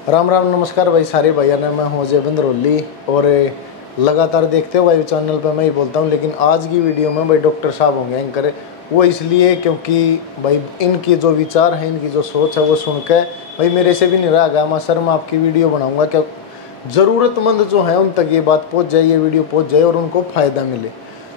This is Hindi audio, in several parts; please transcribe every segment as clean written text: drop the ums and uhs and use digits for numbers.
राम राम नमस्कार भाई सारे भैया ने। मैं हूँ अजय बंदरोली और लगातार देखते हो भाई चैनल पर मैं ही बोलता हूँ, लेकिन आज की वीडियो में भाई डॉक्टर साहब होंगे एंकर। वो इसलिए क्योंकि भाई इनकी जो विचार है, इनकी जो सोच है वो सुन के भाई मेरे से भी नहीं रहा गया। मैं सर मैं आपकी वीडियो बनाऊँगा क्या ज़रूरतमंद जो है उन तक ये बात पहुँच जाए, ये वीडियो पहुँच जाए और उनको फ़ायदा मिले।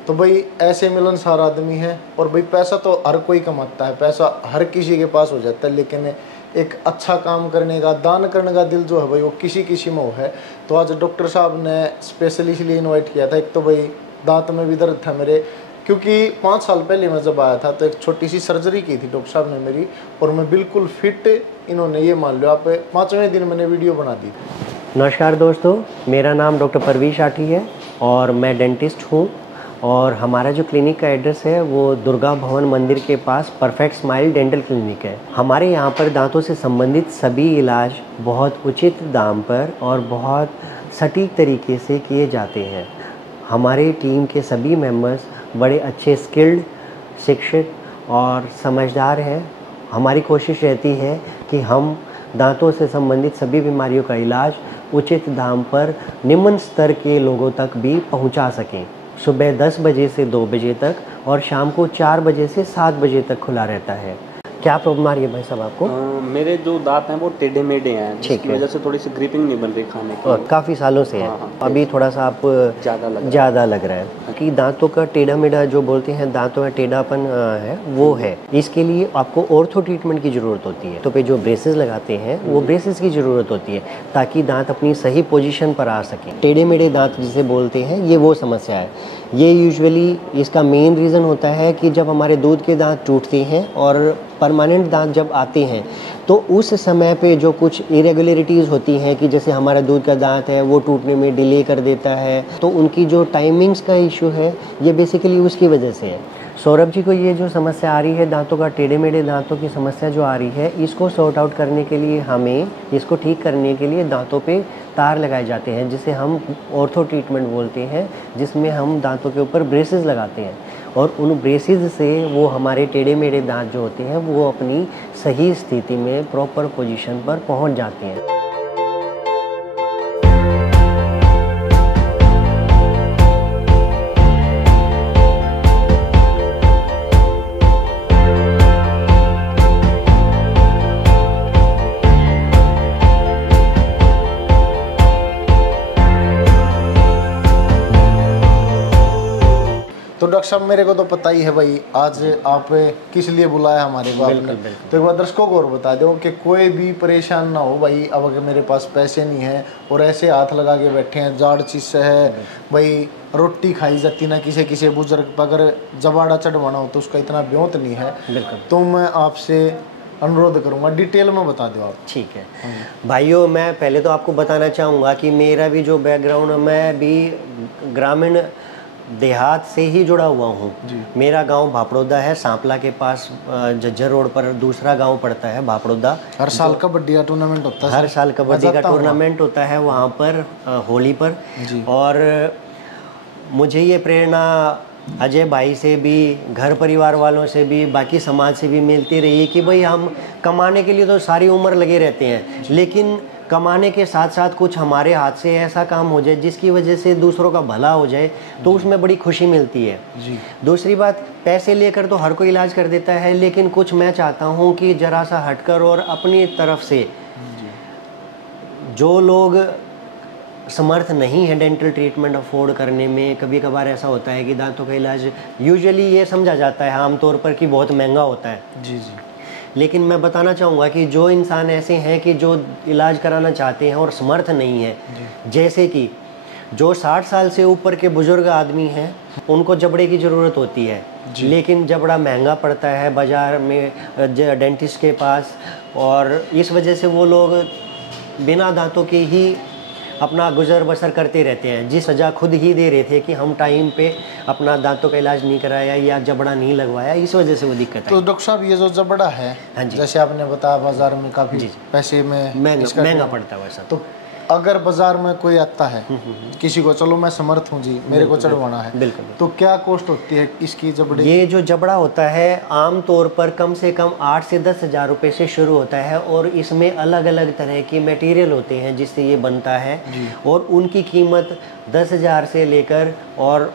तो भाई ऐसे मिलनसार आदमी है और भाई पैसा तो हर कोई कमाता है, पैसा हर किसी के पास हो जाता है, लेकिन एक अच्छा काम करने का, दान करने का दिल जो है भाई वो किसी किसी में है। तो आज डॉक्टर साहब ने स्पेशली इसलिए इनवाइट किया था। एक तो भाई दांत में भी दर्द था मेरे, क्योंकि 5 साल पहले मैं जब आया था तो एक छोटी सी सर्जरी की थी डॉक्टर साहब ने मेरी, और मैं बिल्कुल फिट, इन्होंने ये मान लो आप 5वें दिन मैंने वीडियो बना दी। नमस्कार दोस्तों, मेरा नाम डॉक्टर परवीश आठी है और मैं डेंटिस्ट हूँ। और हमारा जो क्लिनिक का एड्रेस है वो दुर्गा भवन मंदिर के पास परफेक्ट स्माइल डेंटल क्लिनिक है। हमारे यहाँ पर दांतों से संबंधित सभी इलाज बहुत उचित दाम पर और बहुत सटीक तरीके से किए जाते हैं। हमारे टीम के सभी मेंबर्स बड़े अच्छे स्किल्ड, शिक्षित और समझदार हैं। हमारी कोशिश रहती है कि हम दांतों से संबंधित सभी बीमारियों का इलाज उचित दाम पर निम्न स्तर के लोगों तक भी पहुंचा सकें। सुबह 10 बजे से 2 बजे तक और शाम को 4 बजे से 7 बजे तक खुला रहता है। क्या प्रॉब्लम आ रही है भाई साहब आपको? मेरे जो दांत हैं वो टेढ़े मेढ़े हैं, जिसकी वजह से थोड़ी सी ग्रिपिंग नहीं बन रही खाने की। काफ़ी सालों से है। हाँ, अभी थोड़ा सा आप ज़्यादा लग रहा है कि दांतों का टेढ़ा मेढ़ा जो बोलते हैं, दांतों में टेढ़ापन है वो है। इसके लिए आपको ऑर्थो ट्रीटमेंट की ज़रूरत होती है। तो पे जो ब्रेसेस लगाते हैं वो ब्रेसेस की ज़रूरत होती है ताकि दांत अपनी सही पोजीशन पर आ सकें। टेढ़े मेढ़े दांत जिसे बोलते हैं ये वो समस्या है। ये यूजुअली इसका मेन रीज़न होता है कि जब हमारे दूध के दांत टूटते हैं और परमानेंट दांत जब आते हैं तो उस समय पे जो कुछ इरेगुलरिटीज़ होती हैं कि जैसे हमारा दूध का दांत है वो टूटने में डिले कर देता है, तो उनकी जो टाइमिंग्स का इशू है ये बेसिकली उसकी वजह से है। सौरभ जी को ये जो समस्या आ रही है, दांतों का टेढ़े मेढ़े दांतों की समस्या जो आ रही है, इसको सॉर्ट आउट करने के लिए हमें इसको ठीक करने के लिए दांतों पे तार लगाए जाते हैं जिसे हम ऑर्थो ट्रीटमेंट बोलते हैं, जिसमें हम दांतों के ऊपर ब्रेसेस लगाते हैं और उन ब्रेसेस से वो हमारे टेढ़े मेढ़े दांत जो होते हैं वो अपनी सही स्थिति में प्रॉपर पोजीशन पर पहुंच जाते हैं। तो डॉक्टर साहब मेरे को तो पता ही है भाई आज आप किस लिए बुलाया हमारे को आपने। तो एक बार दर्शकों को और बता दो कि कोई भी परेशान ना हो भाई। अब अगर मेरे पास पैसे नहीं है और ऐसे हाथ लगा के बैठे हैं, जाड़ चीज से है भाई, रोटी खाई जाती ना किसी किसी बुजुर्ग पर, अगर जबाड़ा चढ़वाना हो तो उसका इतना ब्योत नहीं है। तो मैं आपसे अनुरोध करूंगा डिटेल में बता दो आप। ठीक है भाइयों, मैं पहले तो आपको बताना चाहूँगा कि मेरा भी जो बैकग्राउंड है, मैं भी ग्रामीण देहात से ही जुड़ा हुआ हूँ। मेरा गांव भापड़ोदा है, सांपला के पास जज्जर रोड पर दूसरा गांव पड़ता है भापड़ोदा। हर साल कबड्डी का टूर्नामेंट होता है। हर साल कबड्डी का टूर्नामेंट होता है वहाँ पर होली पर। और मुझे ये प्रेरणा अजय भाई से भी, घर परिवार वालों से भी, बाकी समाज से भी मिलती रही है कि भाई हम कमाने के लिए तो सारी उम्र लगे रहते हैं, लेकिन कमाने के साथ साथ कुछ हमारे हाथ से ऐसा काम हो जाए जिसकी वजह से दूसरों का भला हो जाए तो उसमें बड़ी खुशी मिलती है। दूसरी बात, पैसे लेकर तो हर कोई इलाज कर देता है, लेकिन कुछ मैं चाहता हूँ कि जरा सा हटकर और अपनी तरफ से जो लोग समर्थ नहीं है डेंटल ट्रीटमेंट अफोर्ड करने में, कभी कभार ऐसा होता है कि दांतों का इलाज यूजुअली ये समझा जाता है आमतौर पर कि बहुत महंगा होता है। लेकिन मैं बताना चाहूँगा कि जो इंसान ऐसे हैं कि जो इलाज कराना चाहते हैं और समर्थ नहीं है, जैसे कि जो 60 साल से ऊपर के बुजुर्ग आदमी हैं, उनको जबड़े की ज़रूरत होती है, लेकिन जबड़ा महंगा पड़ता है बाज़ार में डेंटिस्ट के पास, और इस वजह से वो लोग बिना दांतों के ही अपना गुजर बसर करते रहते हैं, जिस सज़ा खुद ही दे रहे थे कि हम टाइम पे अपना दांतों का इलाज नहीं कराया या जबड़ा नहीं लगवाया, इस वजह से वो दिक्कत है। तो डॉक्टर साहब ये जो जबड़ा है, जैसे आपने बताया बाजार में काफ़ी पैसे में महंगा पड़ता है वैसा, तो अगर बाजार में कोई आता है, किसी को चलो मैं समर्थ हूँ जी, मेरे को चढ़वाना है, बिल्कुल, तो क्या कॉस्ट होती है इसकी जबड़े? ये जो जबड़ा होता है आम तौर पर कम से कम 8 से 10 हज़ार रुपये से शुरू होता है, और इसमें अलग अलग तरह के मटेरियल होते हैं जिससे ये बनता है, और उनकी कीमत 10,000 से लेकर और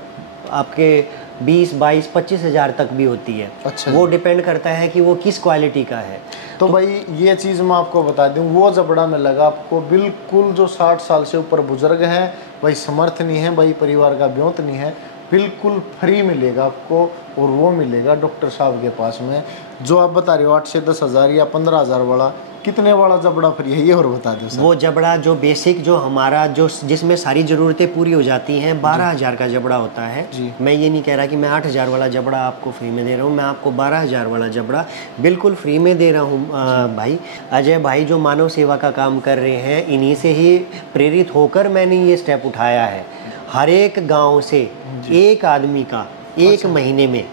आपके 20, 22, 25 हज़ार तक भी होती है। अच्छा, वो डिपेंड करता है कि वो किस क्वालिटी का है। तो भाई ये चीज़ मैं आपको बता दूं, वो जबड़ा में लगा आपको बिल्कुल जो 60 साल से ऊपर बुजुर्ग हैं, भाई समर्थ नहीं है, भाई परिवार का ब्योत नहीं है, बिल्कुल फ्री मिलेगा आपको, और वो मिलेगा डॉक्टर साहब के पास में। जो आप बता रहे हो 8 से 10 हज़ार या 15 हज़ार वाला, कितने वाला जबड़ा फ्री है ये और बता दो सर। वो जबड़ा जो बेसिक जो हमारा जो जिसमें सारी ज़रूरतें पूरी हो जाती हैं 12,000 का जबड़ा होता है जी। मैं ये नहीं कह रहा कि मैं 8,000 वाला जबड़ा आपको फ्री में दे रहा हूँ, मैं आपको 12,000 वाला जबड़ा बिल्कुल फ्री में दे रहा हूँ। भाई अजय भाई जो मानव सेवा का काम कर रहे हैं, इन्हीं से ही प्रेरित होकर मैंने ये स्टेप उठाया है। हर एक गाँव से एक आदमी का एक महीने में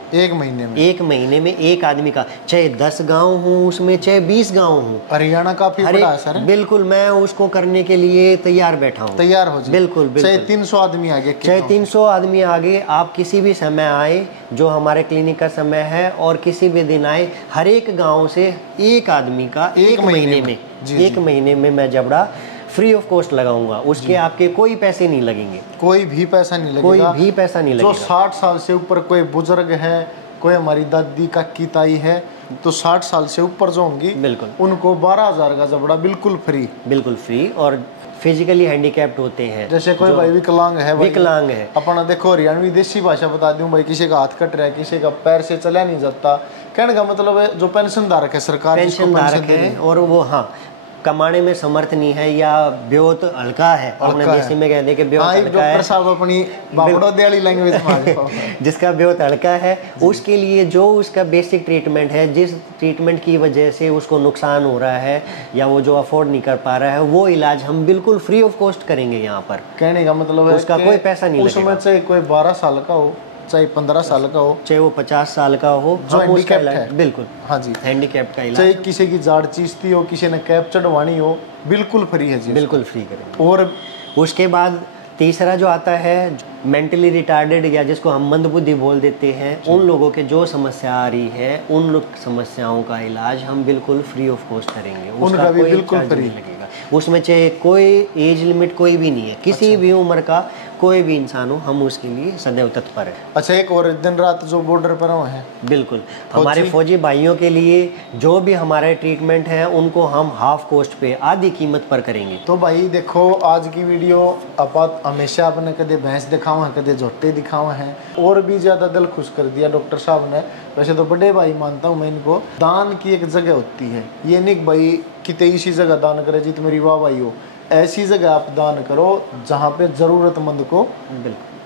एक आदमी का, चाहे 10 गांव हूँ उसमें, चाहे 20 गांव हूँ, हरियाणा काफी बड़ा है सर। बिल्कुल मैं उसको करने के लिए तैयार बैठा हूँ, तैयार हो जाए। बिल्कुल चाहे 300 आदमी आगे, चाहे 300 आदमी आगे, आप किसी भी समय आए, जो हमारे क्लिनिक का समय है, और किसी भी दिन आए, हर एक गाँव से एक आदमी का एक महीने में मैं जबड़ा फ्री ऑफ कॉस्ट लगाऊंगा। उसके आपके कोई पैसे नहीं लगेंगे, कोई भी पैसा नहीं लगेगा, जो 60 साल से ऊपर कोई बुजुर्ग है, कोई हमारी दादी का की ताई है, तो 60 साल से ऊपर जो होंगी बिल्कुल उनको 12,000 का जबड़ा बिल्कुल फ्री। और फिजिकली हैंडीकैप्ड होते हैं, जैसे कोई भाई विकलांग है, अपना देखो हरियाणवी देसी भाषा बता दूं भाई, किसी का हाथ कट रहा है, किसी का पैर से चला नहीं जाता, कहने का मतलब है जो पेंशन धारक है, सरकार पेंशन धारक है, और वो हाँ कमाने में समर्थ नहीं है, या ब्योत हल्का है, अपने देसी में कहते हैं कि ब्योत हल्का है, साहब अपनी बाबड़ोदियाली लैंग्वेज में जिसका ब्योत हल्का है, उसके लिए जो उसका बेसिक ट्रीटमेंट है, जिस ट्रीटमेंट की वजह से उसको नुकसान हो रहा है या वो जो अफोर्ड नहीं कर पा रहा है, वो इलाज हम बिल्कुल फ्री ऑफ कॉस्ट करेंगे यहाँ पर। कहने का मतलब है उसका कोई पैसा नहीं लगेगा, उसमें चाहे कोई 12 साल का हो, चाहे 15 साल का हो, चाहे वो 50 साल का हो, जो हैंडीकैप्ड है, बिल्कुल हाँ जी, हैंडीकैप्ड का इलाज, चाहे किसी की जाड़ चीजती हो, किसी ने कैप चढ़वानी हो, बिल्कुल फ्री है जी, बिल्कुल फ्री करेंगे। और उसके बाद तीसरा जो आता है मेंटली रिटार्डेड, या जिसको हम मंदबुद्धि बोल देते हैं, उन लोगों के जो समस्या आ रही है, उन लोग समस्याओं का इलाज हम बिल्कुल फ्री ऑफ कॉस्ट करेंगे, उनका भी बिल्कुल फ्री लगेगा। उसमें चाहे कोई एज लिमिट कोई भी नहीं है, किसी भी उम्र का कोई भी इंसान हो, हम उसके लिए सदैव तत्पर है। अच्छा, एक और दिन रात जो बॉर्डर पर हैं, बिल्कुल हमारे फौजी भाइयों के लिए जो भी हमारे ट्रीटमेंट है, उनको हम हाफ कॉस्ट पे, आधी कीमत पर करेंगे। तो भाई देखो, आज की वीडियो आप हमेशा आपने कदे भैंस दिखावा है, कदे झोटे दिखावा हैं, और भी ज्यादा दिल खुश कर दिया डॉक्टर साहब ने। वैसे तो बड़े भाई मानता हूँ मैं इनको, दान की एक जगह होती है, ये नहीं भाई कितने इसी जगह दान करे जी मेरी वाह भाई हो, ऐसी जगह आप दान करो जहाँ पे जरूरतमंद को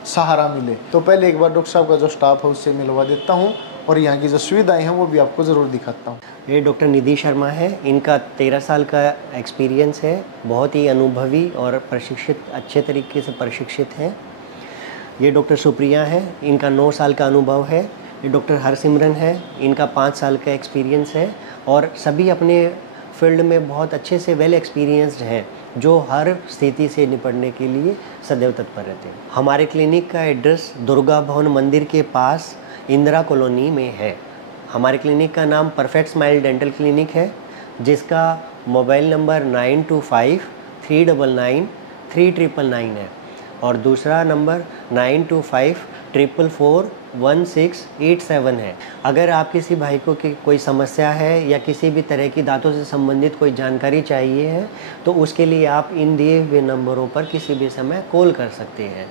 सहारा मिले। तो पहले एक बार डॉक्टर साहब का जो स्टाफ है उससे मिलवा देता हूँ, और यहाँ की जो सुविधाएं हैं वो भी आपको ज़रूर दिखाता हूँ। ये डॉक्टर निधि शर्मा है, इनका 13 साल का एक्सपीरियंस है, बहुत ही अनुभवी और प्रशिक्षित, अच्छे तरीके से प्रशिक्षित हैं। ये डॉक्टर सुप्रिया है, इनका 9 साल का अनुभव है। ये डॉक्टर हरसिमरन है, इनका 5 साल का एक्सपीरियंस है, और सभी अपने फील्ड में बहुत अच्छे से वेल एक्सपीरियंस्ड हैं, जो हर स्थिति से निपटने के लिए सदैव तत्पर रहते हैं। हमारे क्लिनिक का एड्रेस दुर्गा भवन मंदिर के पास इंदिरा कॉलोनी में है। हमारे क्लिनिक का नाम परफेक्ट स्माइल डेंटल क्लिनिक है, जिसका मोबाइल नंबर 9253993999 है, और दूसरा नंबर 9254441687 है। अगर आप किसी भाई को कोई समस्या है या किसी भी तरह की दांतों से संबंधित कोई जानकारी चाहिए है, तो उसके लिए आप इन दिए हुए नंबरों पर किसी भी समय कॉल कर सकते हैं।